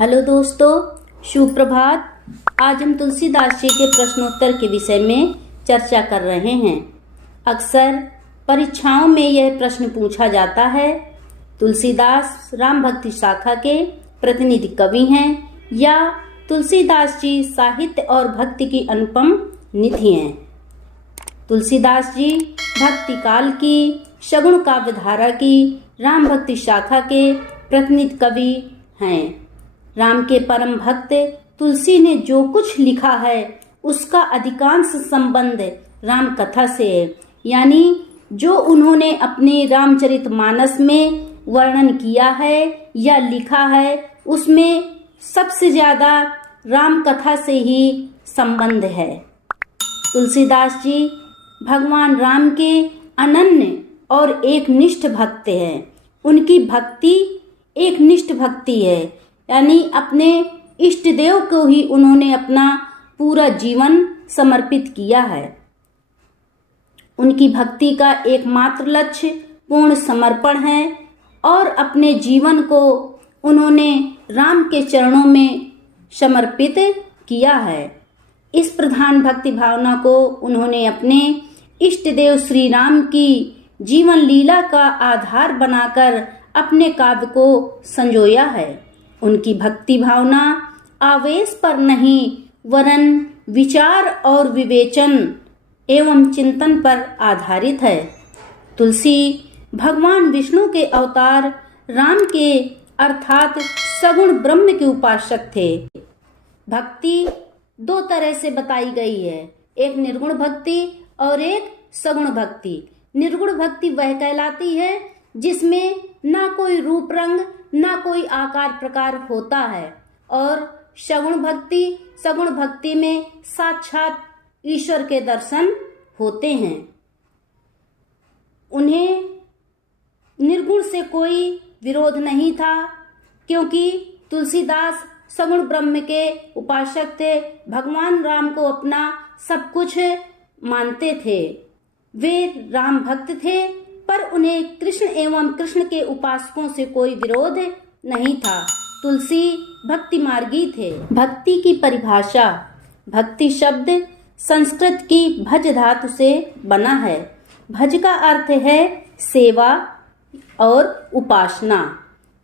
Hello दोस्तों, शुभ प्रभात। आज हम तुलसीदास जी के प्रश्नोत्तर के विषय में चर्चा कर रहे हैं। अक्सर परीक्षाओं में यह प्रश्न पूछा जाता है, तुलसीदास राम भक्ति शाखा के प्रतिनिधि कवि हैं या तुलसीदास जी साहित्य और भक्ति की अनुपम निधि हैं। तुलसीदास जी भक्ति काल की, सगुण काव्यधारा की राम भक्ति शाखा के प्रतिनिधि कवि हैं। राम के परम भक्त तुलसी ने जो कुछ लिखा है उसका अधिकांश संबंध राम कथा से है, यानी जो उन्होंने अपने रामचरितमानस में वर्णन किया है या लिखा है उसमें सबसे ज्यादा राम कथा से ही संबंध है। तुलसीदास जी भगवान राम के अनन्य और एक निष्ठ भक्त हैं। उनकी भक्ति एक निष्ठ भक्ति है, यानी अपने इष्ट देव को ही उन्होंने अपना पूरा जीवन समर्पित किया है। उनकी भक्ति का एकमात्र लक्ष्य पूर्ण समर्पण है और अपने जीवन को उन्होंने राम के चरणों में समर्पित किया है। इस प्रधान भक्ति भावना को उन्होंने अपने इष्ट देव श्री राम की जीवन लीला का आधार बनाकर अपने काव्य को संजोया है। उनकी भक्ति भावना आवेश पर नहीं वरन विचार और विवेचन एवं चिंतन पर आधारित है। तुलसी भगवान विष्णु के अवतार राम के अर्थात सगुण ब्रह्म के उपासक थे। भक्ति दो तरह से बताई गई है, एक निर्गुण भक्ति और एक सगुण भक्ति। निर्गुण भक्ति वह कहलाती है जिसमें ना कोई रूप रंग ना कोई आकार प्रकार होता है, और सगुण भक्ति में साक्षात ईश्वर के दर्शन होते हैं। उन्हें निर्गुण से कोई विरोध नहीं था, क्योंकि तुलसीदास सगुण ब्रह्म के उपासक थे। भगवान राम को अपना सब कुछ मानते थे। वे राम भक्त थे, पर उन्हें कृष्ण एवं कृष्ण के उपासकों से कोई विरोध नहीं था। तुलसी भक्ति मार्गी थे। भक्ति की परिभाषा, भक्ति शब्द संस्कृत की भज धातु से बना है। भज का अर्थ है सेवा और उपासना।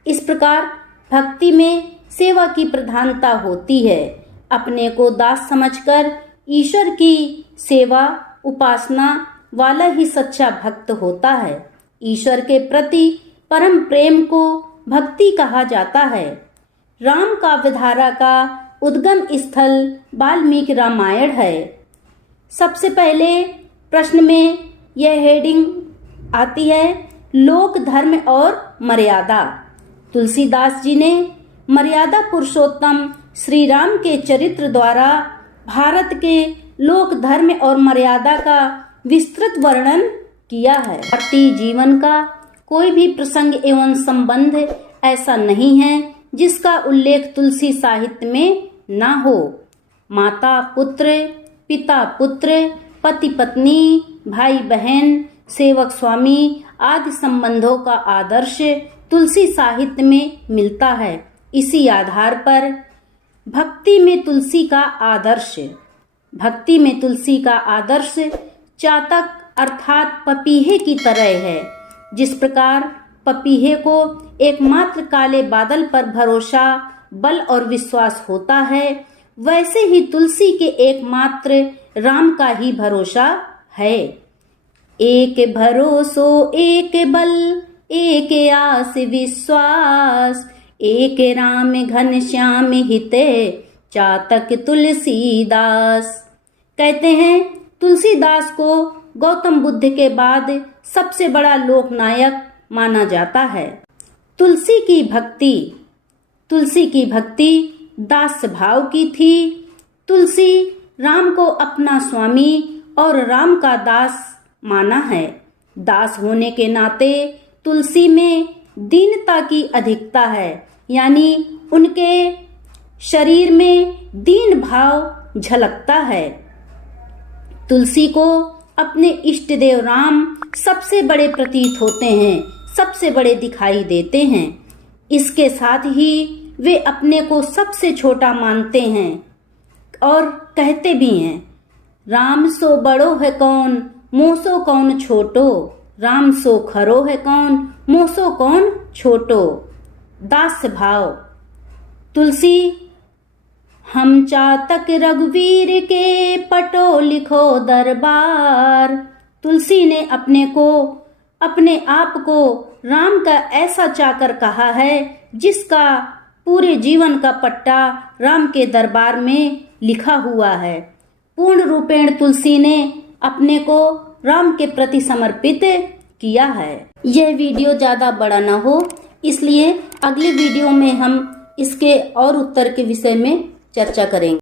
इस प्रकार भक्ति में सेवा की प्रधानता होती है। अपने को दास समझकर ईश्वर की सेवा उपासना वाला ही सच्चा भक्त होता है। ईश्वर के प्रति परम प्रेम को भक्ति कहा जाता है। राम काव्यधारा का उद्गम स्थल वाल्मीकि रामायण है। सबसे पहले प्रश्न में यह हेडिंग आती है, लोक धर्म और मर्यादा। तुलसीदास जी ने मर्यादा पुरुषोत्तम श्री राम के चरित्र द्वारा भारत के लोक धर्म और मर्यादा का विस्तृत वर्णन किया है। भारतीय जीवन का कोई भी प्रसंग एवं संबंध ऐसा नहीं है जिसका उल्लेख तुलसी साहित्य में ना हो। माता पुत्र, पिता पुत्र, पति पत्नी, भाई बहन, सेवक स्वामी आदि संबंधों का आदर्श तुलसी साहित्य में मिलता है। इसी आधार पर भक्ति में तुलसी का आदर्श चातक अर्थात पपीहे की तरह है। जिस प्रकार पपीहे को एकमात्र काले बादल पर भरोसा, बल और विश्वास होता है, वैसे ही तुलसी के एकमात्र राम का ही भरोसा है। एक भरोसो एक बल, एक आस विश्वास, एक राम घन श्याम हिते, चातक तुलसीदास। कहते हैं तुलसीदास को गौतम बुद्ध के बाद सबसे बड़ा लोकनायक माना जाता है। तुलसी की भक्ति दास भाव की थी। तुलसी राम को अपना स्वामी और राम का दास माना है। दास होने के नाते तुलसी में दीनता की अधिकता है, यानी उनके शरीर में दीन भाव झलकता है। तुलसी को अपने इष्ट देव राम सबसे बड़े प्रतीत होते हैं, सबसे बड़े दिखाई देते हैं। इसके साथ ही वे अपने को सबसे छोटा मानते हैं और कहते भी हैं, राम सो बड़ो है कौन, मोसो कौन छोटो। राम सो खरो है कौन, मोसो कौन छोटो। दास भाव। तुलसी हम चातक रघुवीर के, पटो लिखो दरबार। तुलसी ने अपने आप को राम का ऐसा चाकर कहा है जिसका पूरे जीवन का पट्टा राम के दरबार में लिखा हुआ है। पूर्ण रूपेण तुलसी ने अपने को राम के प्रति समर्पित किया है। यह वीडियो ज़्यादा बड़ा ना हो, इसलिए अगली वीडियो में हम इसके और उत्तर के विषय में चर्चा करेंगे।